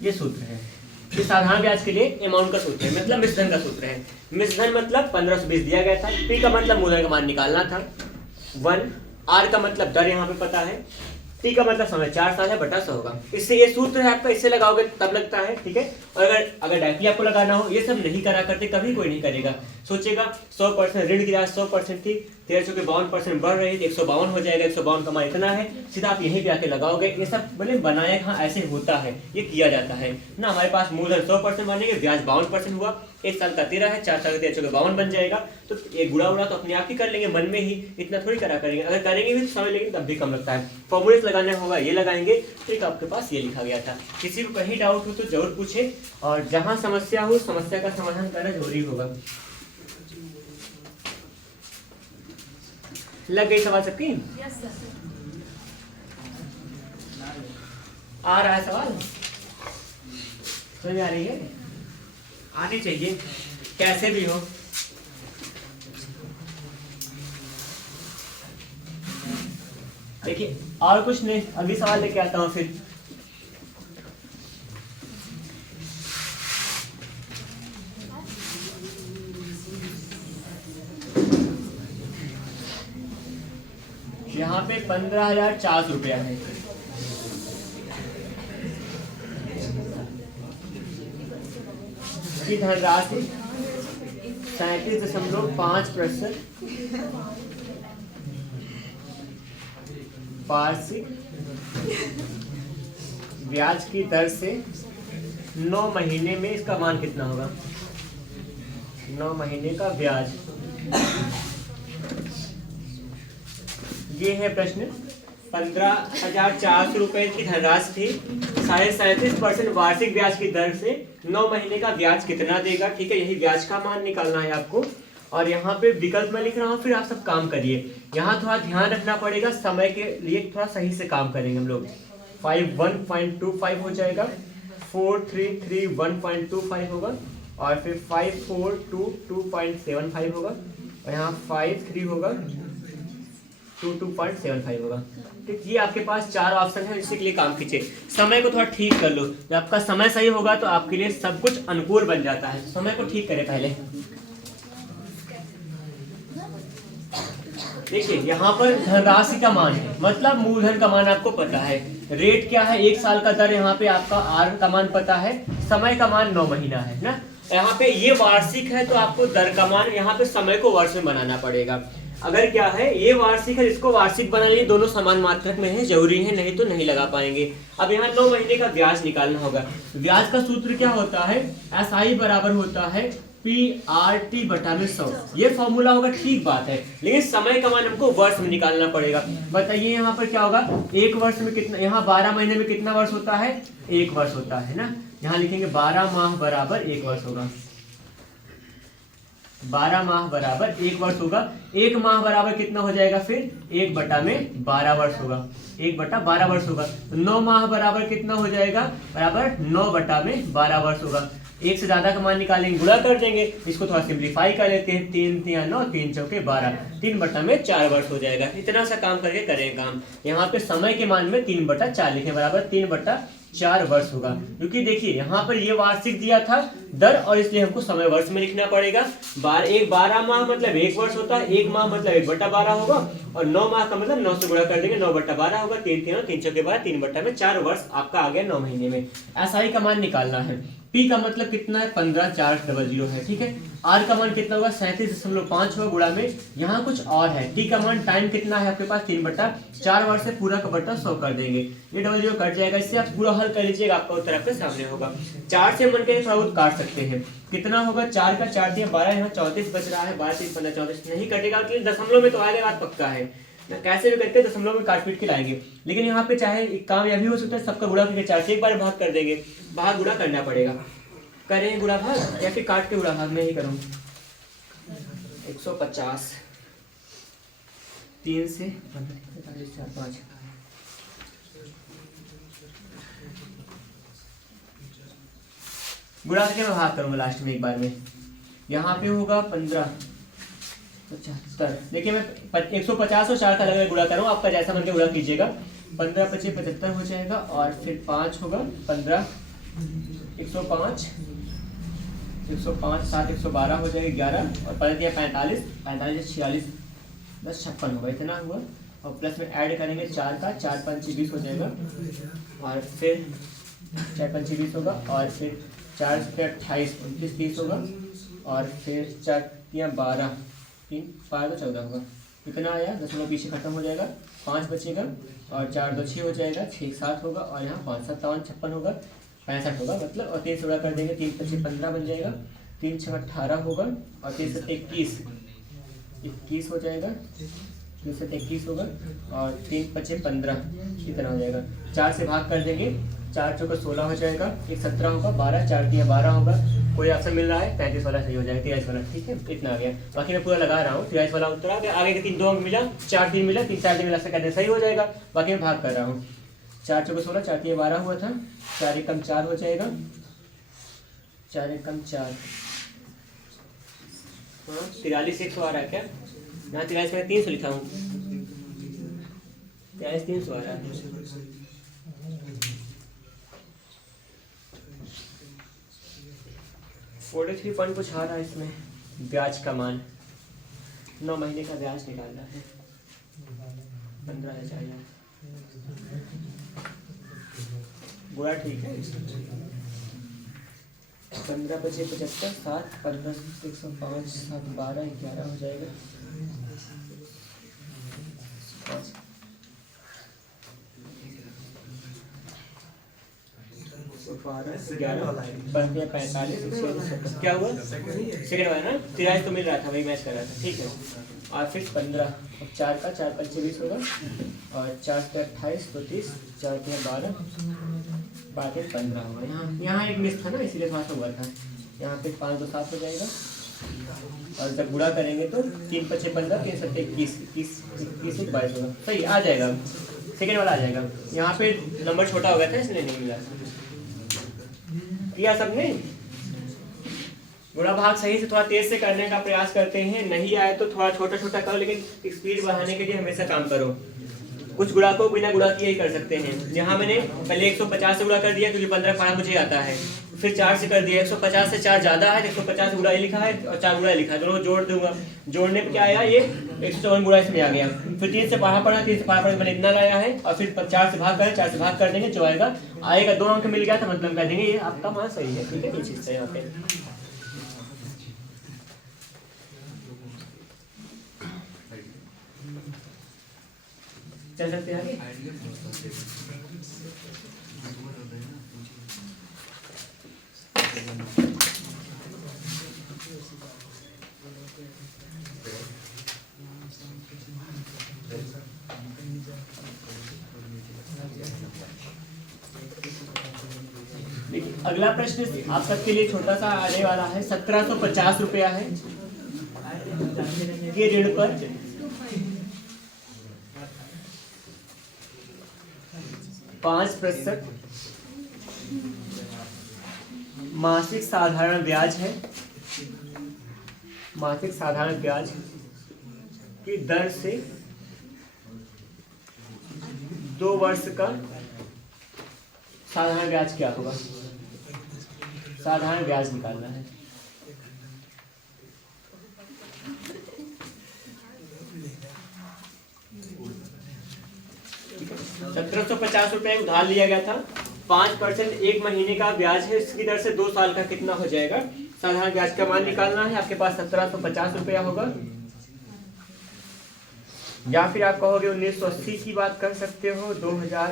ये सूत्र है, ये साधारण ब्याज के लिए अमाउंट का सूत्र है, मतलब मिश्रधन का सूत्र है। मिश्रधन मतलब 1520 दिया गया था, पी का मतलब मूलधन का मान निकालना था 1, आर का मतलब दर यहाँ पे पता है, टी का मतलब समय 4 साल है बटा 100 होगा। इससे ये सूत्र है आपका, इससे लगाओगे तब लगता है, ठीक है। और अगर डायरेक्टली आपको लगाना हो, ये सब नहीं करा करते, कभी कोई नहीं करेगा, सोचेगा 100% ऋण की राशि 100% थी, 13 चौके 52% बढ़ रही थी, 152 हो जाएगा, 152 का मान इतना है, सीधा आप यहीं पे आके लगाओगे। ये सब बोले बनाए हाँ ऐसे होता है, ये किया जाता है ना। हमारे पास मूलधन 100% मानेंगे, ब्याज 52% हुआ, 1 साल का 13 है, 4 साल का 13 चौके 52 बन जाएगा। तो ये गुणा उड़ा तो अपने आप ही कर लेंगे मन में ही, इतना थोड़ी करा करेंगे, अगर करेंगे भी तो समय लेकिन तब भी कम लगता है। फॉर्मूले लगाने होगा, ये लगाएंगे, ठीक आपके पास ये लिखा गया था। किसी को कहीं डाउट हो तो जरूर पूछे, और जहां समस्या हो समस्या का समाधान करना जरूरी होगा। लग गई सवाल सबकी, यस सर। आ रहा है सवाल, समझ आ रही है, आनी चाहिए कैसे भी हो। देखिए और कुछ नहीं, अगली सवाल लेके आता हूं फिर। यहाँ पे 15,400 रुपया है। की धनराशि 37.5% वार्षिक ब्याज की दर से 9 महीने में इसका मान कितना होगा, 9 महीने का ब्याज। ये है प्रश्न। 15,400 रुपए की धनराशि थी, 37.5% वार्षिक ब्याज की दर से 9 महीने का ब्याज कितना देगा, ठीक है। यही ब्याज का मान निकालना है आपको। और यहाँ पे विकल्प में लिख रहा हूँ, फिर आप सब काम करिए। यहाँ थोड़ा ध्यान रखना पड़ेगा, समय के लिए थोड़ा सही से काम करेंगे हम लोग। 51.25 हो जाएगा, 433 होगा, और फिर 5422.75 होगा, और यहाँ 53 होगा, 22.75 होगा। ठीक, ये आपके पास 4 ऑप्शन है, इसी के लिए काम कीजिए। समय को थोड़ा ठीक कर लो, जब आपका समय सही होगा तो आपके लिए सब कुछ अनुकूल बन जाता है। समय को ठीक करें पहले। देखिए यहाँ पर धनराशि का मान है, मतलब मूलधन का मान आपको पता है। रेट क्या है, 1 साल का दर यहाँ पे आपका आर का मान पता है, समय का मान 9 महीना है ना। यहाँ पे ये वार्षिक है तो आपको दर का मान यहाँ पे समय को वर्ष में बनाना पड़ेगा। अगर क्या है ये वार्षिक है, इसको वार्षिक बनाने लिए दोनों समान मात्रक में है, जरूरी है, नहीं तो नहीं लगा पाएंगे। अब यहाँ 9 महीने का ब्याज निकालना होगा। ब्याज का सूत्र क्या होता है, SI बराबर होता है PRT बटा में 100। ये फॉर्मूला होगा, ठीक बात है, लेकिन समय का मान हमको वर्ष में निकालना पड़ेगा। बताइए यहाँ पर क्या होगा, 1 वर्ष में कितना, यहाँ 12 महीने में कितना वर्ष होता है, 1 वर्ष होता है ना। यहाँ लिखेंगे 12 माह बराबर 1 वर्ष होगा, 12 माह बराबर 1 वर्ष होगा। 1 माह बराबर कितना हो जाएगा, फिर 1 बटा में 12 वर्ष होगा, 1 बटा 12 वर्ष होगा। 9 माह बराबर कितना हो जाएगा, बराबर 9 बटा में 12 वर्ष होगा। एक से ज्यादा का मान निकालेंगे, गुणा कर देंगे, इसको थोड़ा सिंप्लीफाई कर लेते हैं, 3 3 9, 3 चौके 12, 3 बटा में 4 वर्ष हो जाएगा। इतना सा काम करके करें काम। यहाँ पे समय के मान में 3 बटा 4 लिखे, बराबर 3 बटा 4 वर्ष होगा। क्योंकि देखिए यहाँ पर ये वार्षिक दिया था दर, और इसलिए हमको समय वर्ष में लिखना पड़ेगा। 12 माह मतलब 1 वर्ष होता है, 1 माह मतलब 1 बटा 12 होगा, और 9 माह का मतलब 9 से गुणा कर देंगे, 9 बटा 12 होगा, 3 3 3 चौके 12, 3 बटा में 4 वर्ष आपका आ गया 9 महीने में। SI का मान निकालना है। P का मतलब कितना है, 15,400 है, ठीक है। R का मान कितना होगा, 37.5 होगा, गुणा में यहाँ कुछ और है। T का मान टाइम कितना है आपके पास, 3 बटा 4 वर्ष से पूरा का बटा 100 कर देंगे, ये 00 कट जाएगा। इससे आप पूरा हल कर लीजिएगा, आपका उत्तर आपके सामने होगा। 4 से मन के थोड़ा बहुत काट सकते हैं, कितना होगा, 4 का 4 दिया 12, यहाँ 34 बच रहा है, 12 3 15 34 नहीं कटेगा, लेकिन दशमलव में तो आएगा, बात पक्का है ना। कैसे भी करते हैं दशमलव में काट पीट के लाएंगे, लेकिन यहाँ पे चाहे एक काम यह भी हो सकता है, सबका गुणा करके 4 से एक बार भाग कर देंगे, भाग गुणा करना पड़ेगा। करें गुणा भाग या फिर काट के गुणा भाग, मैं ही करूँ। 150 3 से 45 4 5 गुणा करके मैं भाग करूंगा लास्ट में एक बार में। यहाँ पे होगा 1575, देखिए मैं 150 और 4 का अलग गुणा करूँ, आपका जैसा मन के गुणा कीजिएगा। 15 25 75 हो जाएगा, और फिर 5 होगा 15, 105 105 7 112 हो जाएगा 11, और 5 दिया 45 45 46 10 56 होगा, इतना हुआ। और प्लस में ऐड करेंगे 4 का, 4 5 20 हो जाएगा, और फिर 4 5 20 होगा, और फिर 4 से 28 29 30 होगा, और फिर 4 या 12 3 5 तो 14 होगा, कितना आया, दशमलव पीछे खत्म हो जाएगा, 5 बचेगा, और 4 2 6 हो जाएगा, 6 7 होगा, और यहाँ 5 7 56 होगा, 65 होगा मतलब, और 3 से गुणा कर देंगे, 3 5 15 बन जाएगा, 3 6 18 होगा, और 3 7 21 हो जाएगा, 3 7 21 होगा, और 3 5 15 कितना हो जाएगा, 4 से भाग कर देंगे, 4 चौका 16 हो जाएगा, 1 17 होगा, 12 4 3 12 होगा, कोई ऑप्शन मिल रहा है, 33 वाला सही हो जाएगा, 23 वाला, ठीक है, इतना आ गया। बाकी मैं पूरा लगा रहा हूँ, 23 वाला उत्तर आ गया। आगे के 3 2 अंक मिला, 4 3 मिला, 3 4 3 मिला, कहते सही हो जाएगा। बाकी मैं भाग कर रहा हूँ, 4 चौका 16, 4 3 12 हुआ था, 4 1 कम 4 हो जाएगा, 4 1 कम 4, हाँ 43 100 आ रहा है क्या, यहाँ 43 में 300 लिखा हूँ, 43 300 आ रहा है। 43 पॉइंट कुछ आ रहा है इसमें। ब्याज का मान 9 महीने का ब्याज निकालना है, 15,000 बुरा, ठीक है। 15 25 75 7 15 105 7 12 11 हो जाएगा, 11 45 क्या हुआ, सेकंड वाला ना, 43 तो मिल रहा था, वही मैच कर रहा था, ठीक है। और फिर 15, 4 का 4 5 20 होगा, और 4 से 28 तो 30, 4 3 12 बाकी 15 होगा। यहाँ एक मिस था ना, इसीलिए थोड़ा सा हुआ था। यहाँ पे 5 2 7 हो जाएगा, और जब गुणा करेंगे तो 3 5 15 3 7 21 21 22 होगा, सही आ जाएगा, सेकंड वाला आ जाएगा। यहाँ पे नंबर छोटा हो गया था इसलिए नहीं मिला। किया सबने गुणा भाग सही से, थोड़ा तेज से करने का प्रयास करते हैं, नहीं आए तो थोड़ा छोटा छोटा करो, लेकिन स्पीड बढ़ाने के लिए हमेशा काम करो। कुछ गुणा को बिना गुणा किए ही कर सकते हैं। यहाँ मैंने पहले 150 से गुणा कर दिया क्योंकि 15 पारा मुझे आता है, फिर 4 से कर दिया, 150 से 4 ज़्यादा है, 150 गुणा लिखा है और 4 गुणा लिखा है, दोनों को जोड़ दूंगा। जोड़ने पे क्या आया, ये 154 गुणा इसमें आ गया। फिर 3 से पढ़ा पड़ा, 3 से पढ़ा पड़ा मैंने इतना लाया है, और फिर 4 से भाग करें, 4 से भाग कर देंगे, जो आएगा 2 अंक मिल गया, तो मतलब कह देंगे ये आपका मान सही है। ठीक है, ये चीज़ है यहाँ पे। चल सकते हैं आगे। अगला प्रश्न आप सबके लिए छोटा सा आने वाला है। 1750 रुपया है ये ऋण पर 5% मासिक साधारण ब्याज है, मासिक साधारण ब्याज की दर से 2 वर्ष का साधारण ब्याज क्या होगा? साधारण ब्याज निकालना है। ठीक है, 1750 रुपए उधार लिया गया था, 5% 1 महीने का ब्याज है, इसकी दर से 2 साल का कितना हो जाएगा? साधारण ब्याज का मान निकालना है। आपके पास 1750 रुपया होगा, या फिर आप कहोगे 1980 की बात कर सकते हो, 2200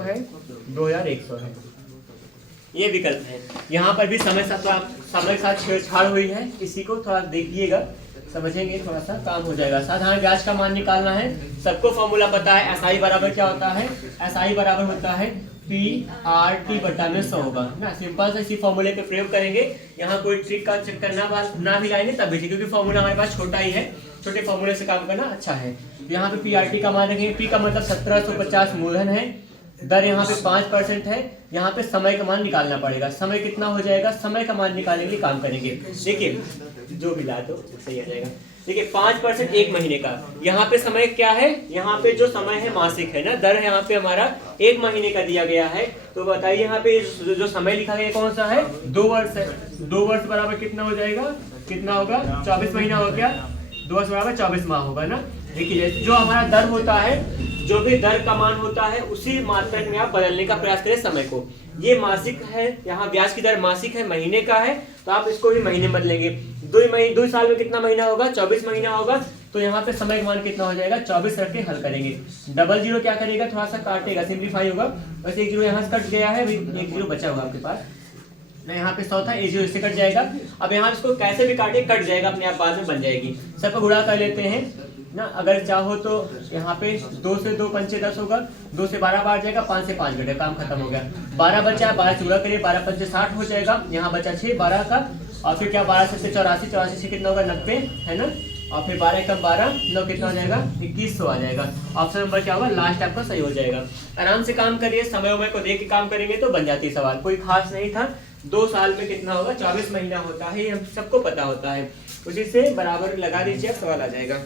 है, 2100 है, ये विकल्प है। यहाँ पर भी समय के साथ छेड़छाड़ हुई है, इसी को थोड़ा देखिएगा, समझेंगे थोड़ा सा काम हो जाएगा। साधारण ब्याज का मान निकालना है, सबको फॉर्मूला पता है। एसआई बराबर क्या होता है? एसआई बराबर होता है PRT बटा में 100 होगा ना। सिंपल से इसी फॉर्मूले पे प्रयोग करेंगे, यहाँ कोई ट्रिक का चक्कर ना भी लाएंगे तब भी ठीक, क्योंकि फॉर्मूला हमारे पास छोटा ही है, छोटे फॉर्मूले से काम करना अच्छा है। यहाँ पे PRT का मान रखेंगे, P का मतलब 1750 मूलधन है, दर यहाँ पे 5% है, यहाँ पे समय का मान निकालना पड़ेगा। समय कितना हो जाएगा? समय का मान निकालने के लिए काम करेंगे। देखिए जो भी ला दो सही आ जाएगा। देखिए 5% 1 महीने का, यहाँ पे समय क्या है? यहाँ पे जो समय है मासिक है ना, दर यहाँ पे हमारा 1 महीने का दिया गया है। तो बताइए यहाँ पे जो समय लिखा गया कौन सा है? 2 वर्ष है। 2 वर्ष बराबर कितना हो जाएगा? कितना होगा? 24 महीना हो गया, 2 वर्ष बराबर 24 माह होगा ना। देखिए जो हमारा दर होता है, जो भी दर का मान होता है, उसी मात्रक में आप बदलने का प्रयास करें समय को। ये मासिक है, यहाँ ब्याज की दर मासिक है, महीने का है, तो आप इसको भी महीने में बदलेंगे। 2 साल में कितना महीना होगा? 24 महीना होगा, तो यहाँ पे समय का मान कितना हो जाएगा? 24 रख के हल करेंगे। डबल जीरो क्या करेगा? थोड़ा सा काटेगा, सिंप्लीफाई होगा। वैसे 1 जीरो यहाँ से कट गया है, 1 जीरो बचा हुआ आपके पास ना, यहाँ पे 100 था, 1 जीरो इससे कट जाएगा। अब यहाँ इसको कैसे भी काटे कट जाएगा, अपने आप बाद में बन जाएगी। सबको गुणा कर लेते हैं ना, अगर चाहो तो यहाँ पे 2 से 2 पंचे 10 होगा, 2 से 12 बाहर जाएगा, 5 से 5 घटे, काम खत्म हो गया। 12 बचा, 12 चूड़ा करिए, 12 पंचे 60 हो जाएगा, यहाँ बचा 6 12 का, और फिर क्या 12 से 84, 84 से कितना होगा? 90 है ना, और फिर 12 कम 12 9 कितना हो जाएगा? 2100 आ जाएगा। ऑप्शन नंबर क्या होगा? लास्ट आपका सही हो जाएगा। आराम से काम करिए, समय को देख के काम करेंगे तो बन जाती है सवाल, कोई खास नहीं था। 2 साल में कितना होगा? 24 महीना होता है, हम सबको पता होता है, उसी से बराबर लगा दीजिए, अब सवाल आ जाएगा।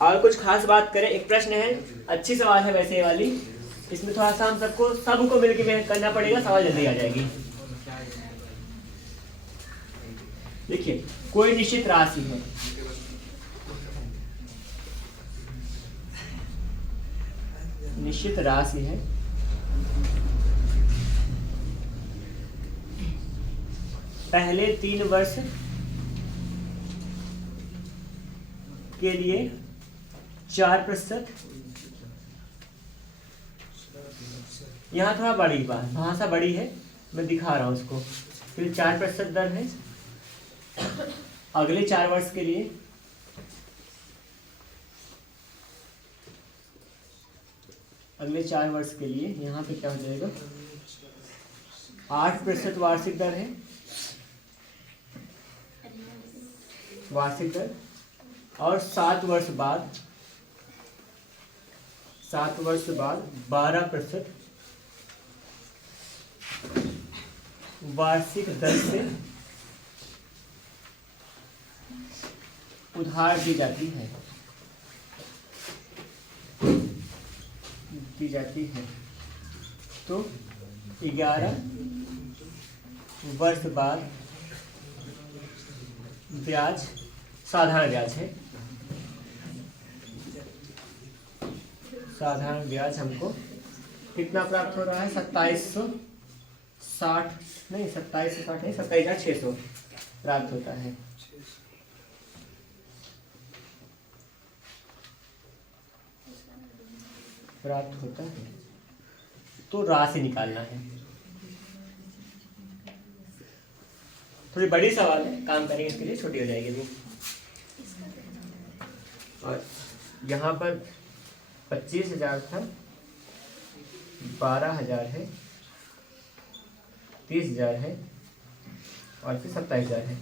और कुछ खास बात करें, एक प्रश्न है, अच्छी सवाल है वैसे ये वाली, इसमें थोड़ा सा हम सबको मिलकर मेहनत करना पड़ेगा, सवाल जल्दी आ जाएगी। देखिए कोई निश्चित राशि है, निश्चित राशि है, पहले 3 वर्ष के लिए 4%, यहाँ थोड़ा बड़ी बात, भाषा बड़ी है, मैं दिखा रहा हूँ उसको। फिर 4% दर है अगले 4 वर्ष के लिए, अगले 4 वर्ष के लिए यहाँ पे क्या हो जाएगा? 8% वार्षिक दर है, वार्षिक दर, और 7 वर्ष बाद 12% वार्षिक दर से उधार दी जाती है तो 11 वर्ष बाद ब्याज साधारण ब्याज है। साधारण ब्याज हमको कितना प्राप्त हो रहा है? 2760 नहीं 2760 नहीं 27,600 प्राप्त होता है। तो राशि निकालना है। थोड़ी बड़ी सवाल है, काम करेंगे इसके लिए, छोटी हो जाएगी भी। और यहाँ पर 25,000 था, 12,000 है, 30,000 है और फिर 27,000 है।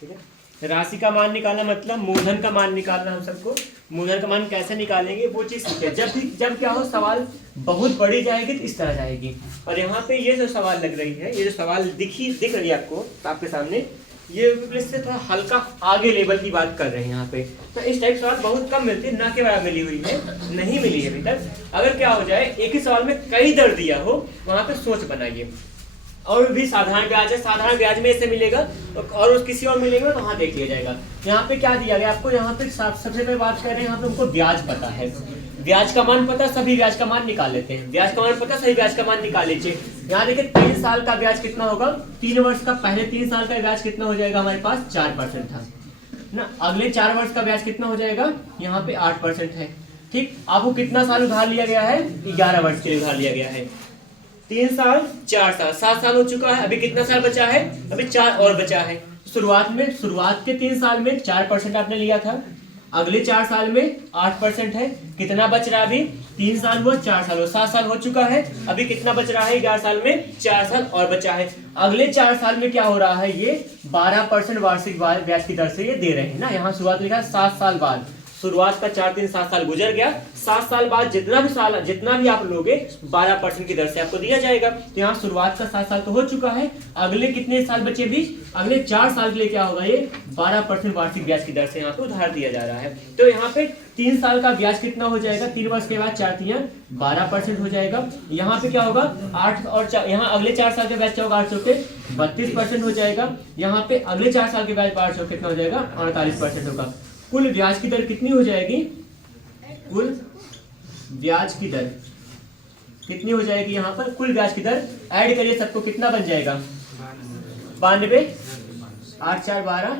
ठीक है, राशि का मान निकालना मतलब मूलधन का मान निकालना। हम सबको मूलधन का मान कैसे निकालेंगे वो चीज सीखे। जब क्या हो, सवाल बहुत बड़ी जाएगी तो इस तरह जाएगी। और यहाँ पे ये जो सवाल लग रही है, ये जो सवाल दिख रही है आपके सामने, ये से थोड़ा हल्का आगे लेवल की बात कर रहे हैं यहाँ पे। तो इस टाइप सवाल बहुत कम मिलती है, ना के बराबर मिली हुई है, नहीं मिली है अभी तक। अगर क्या हो जाए, एक ही सवाल में कई दर दिया हो, वहां पे सोच बनाइए। और भी साधारण ब्याज है, साधारण ब्याज में ऐसे मिलेगा और उस किसी और मिलेगा तो वहाँ देख लिया जाएगा। यहाँ पे क्या दिया गया आपको, यहाँ पे सबसे पहले बात कर रहे हैं, यहाँ पे हमको ब्याज पता है, ब्याज का मान पता, सभी ब्याज का मान निकाल लेते हैं। ब्याज का मान पता, सही ब्याज का मान निकाल लीजिए। यहाँ देखिए 3 साल का ब्याज कितना होगा, 3 वर्ष का, पहले 3 साल का ब्याज कितना हो जाएगा हमारे पास 4% था ना। अगले 4 वर्ष का ब्याज कितना हो जाएगा, यहाँ पे 8% है। ठीक, आपको कितना साल उधार लिया गया है, 11 वर्ष के लिए उधार लिया गया है। 3 साल 4 साल 7 साल हो चुका है, अभी कितना साल बचा है, अभी 4 और बचा है। शुरुआत के 3 साल में 4% आपने लिया था, अगले 4 साल में 8% है। कितना बच रहा है अभी, 3 साल हुआ, 4 साल हुआ, 7 साल हो चुका है, अभी कितना बच रहा है, 11 साल में 4 साल और बचा है। अगले 4 साल में क्या हो रहा है, ये 12% वार्षिक ब्याज की दर से ये दे रहे हैं ना। यहाँ शुरुआत लिखा है 7 साल बाद, शुरुआत का 4 3 7 साल गुजर गया, 7 साल बाद जितना भी आप लोगे 12% की दर से आपको दिया जाएगा। तो यहाँ शुरुआत का 7 साल तो हो चुका है, अगले कितने साल बचे बीच, अगले 4 साल के लिए क्या होगा, ये 12% वार्षिक ब्याज की दर से यहाँ पे उधार दिया जा रहा है। तो यहाँ पे 3 साल का ब्याज कितना हो जाएगा, 3 वर्ष के बाद 4 3 12% हो जाएगा। यहाँ पे क्या होगा 8 और 4, यहाँ अगले 4 साल के ब्याज क्या होगा 800 के 32% हो जाएगा। यहाँ पे अगले 4 साल के ब्याज 800 कितना हो जाएगा 48% होगा। कुल ब्याज की दर कितनी हो जाएगी, कुल ब्याज की दर कितनी हो जाएगी, यहाँ पर कुल ब्याज की दर ऐड करिए सबको, कितना बन जाएगा 92, 8 4 12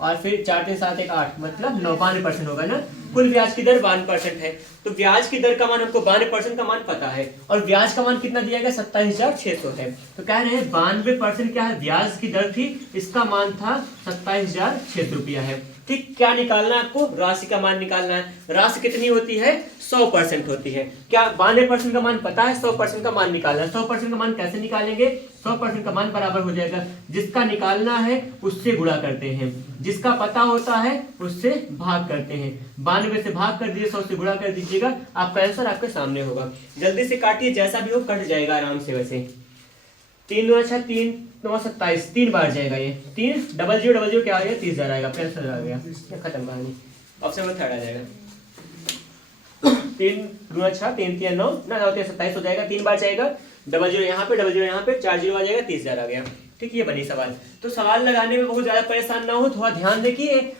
और फिर 4 3 7 1 8, मतलब 92% होगा ना। कुल ब्याज की दर 92% है। तो ब्याज की दर का मान हमको 92% का मान पता है, और ब्याज का मान कितना दिया गया 27,600 है। तो कह रहे हैं 92% क्या है, ब्याज की दर थी, इसका मान था 27,600 रुपया है। ठीक, क्या निकालना है आपको, राशि का मान निकालना है। राशि कितनी होती है, 100% होती है। क्या 92% का मान पता है, 100% का मान निकालना है। 100% का मान कैसे निकालेंगे, 100% का मान बराबर हो जाएगा, जिसका निकालना है उससे गुणा करते हैं, जिसका पता होता है उससे भाग करते हैं। 92 से भाग कर दीजिए, 100 से गुणा कर दीजिएगा, आपका आंसर आपके सामने होगा। जल्दी से काटिए, जैसा भी हो कट जाएगा आराम से। वैसे 3 2 6 3 9 27, 3 बार जाएगा ये, 3 0 0 0 क्या आ गया, 30,000 आएगा, आंसर आ गया, खत्म कहानी। ऑप्शन में थर्ड आ जाएगा। 3 2 6 3 3 9 ना 9 3 27 हो जाएगा, 3 बार जाएगा, 0 0 यहाँ पे 0 0 यहाँ पे, 4 0 आ जाएगा, 30,000 आ गया। ठीक, ये बनी सवाल। तो सवाल लगाने में बहुत ज्यादा परेशान ना हो, थोड़ा ध्यान देखिए।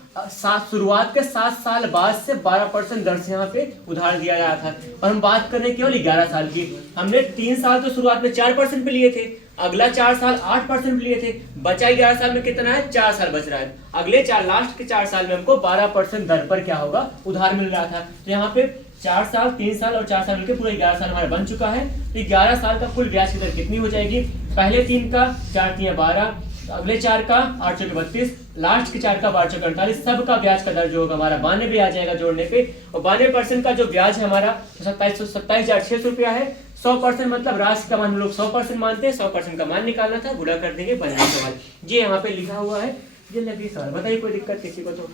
शुरुआत के 7 साल बाद से 12% दर से यहाँ पे उधार दिया गया था, और हम बात कर रहे हैं केवल 11 साल की। हमने 3 साल तो शुरुआत में 4% पे लिए थे, अगला 4 साल 8% लिए थे, बचा 11 साल में कितना है, 4 साल बच रहा है। अगले लास्ट के 4 साल में हमको 12% दर पर क्या होगा, उधार मिल रहा था। तो यहाँ पे 4 साल 3 साल और 4 साल मिलकर पूरा 11 साल हमारा बन चुका है। तो 11 साल का कुल ब्याज की दर कितनी हो जाएगी, पहले 3 का 4 3 12, अगले 4 का 8 4 32, लास्ट के 4 का 12 4 48, सब का ब्याज का दर जो होगा हमारा 92 आ जाएगा जोड़ने पे। और 92% का जो ब्याज है हमारा 27,600 रुपया है। 100% मतलब राशि का मान हम लोग 100% मानते हैं, 100% का मान निकालना था, गुणा कर देंगे, बन जाएगा सवाल। ये यहाँ पे लिखा हुआ है, ये लगी सवाल। बताइए कोई दिक्कत किसी को तो।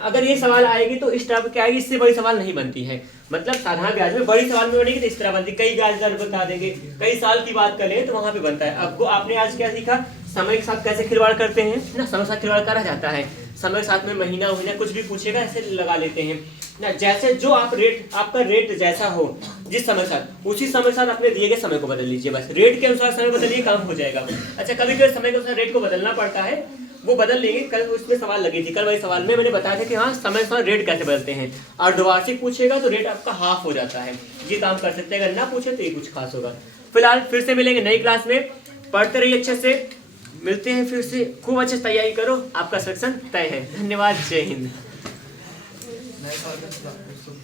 अगर ये सवाल आएगी तो इस तरह क्या आएगी, इससे बड़ी सवाल नहीं बनती है। मतलब साधारण ब्याज में बड़ी सवाल में बनेगी तो इस तरह बनती है, कई ब्याज दर बता देंगे, कई साल की बात करें तो वहां पे बनता है। आपको आपने आज क्या सीखा, समय के साथ कैसे खिलवाड़ करते हैं ना, समय के साथ खिलवाड़ करा जाता है। समय के साथ में महीना महीना कुछ भी पूछेगा ऐसे लगा लेते हैं ना। जैसे जो आप रेट, आपका रेट जैसा हो जिस समय के साथ, उसी समय के साथ अपने दिए गए समय को बदल लीजिए। बस रेट के अनुसार समय बदलिए, काम हो जाएगा। अच्छा, कभी कभी समय के अनुसार रेट को बदलना पड़ता है, वो बदल लेंगे। कल उसमें सवाल लगी थी, कल वही सवाल में मैंने बताया था कि हाँ समय समय रेट कैसे बदलते हैं। अर्धवार्षिक पूछेगा तो रेट आपका हाफ हो जाता है। ये काम कर सकते हैं, अगर ना पूछे तो ये कुछ खास होगा। फिलहाल फिर से मिलेंगे नई क्लास में, पढ़ते रहिए अच्छे से, मिलते हैं फिर से। खूब अच्छे से तैयारी करो, आपका सिलेक्शन तय है। धन्यवाद, जय हिंद।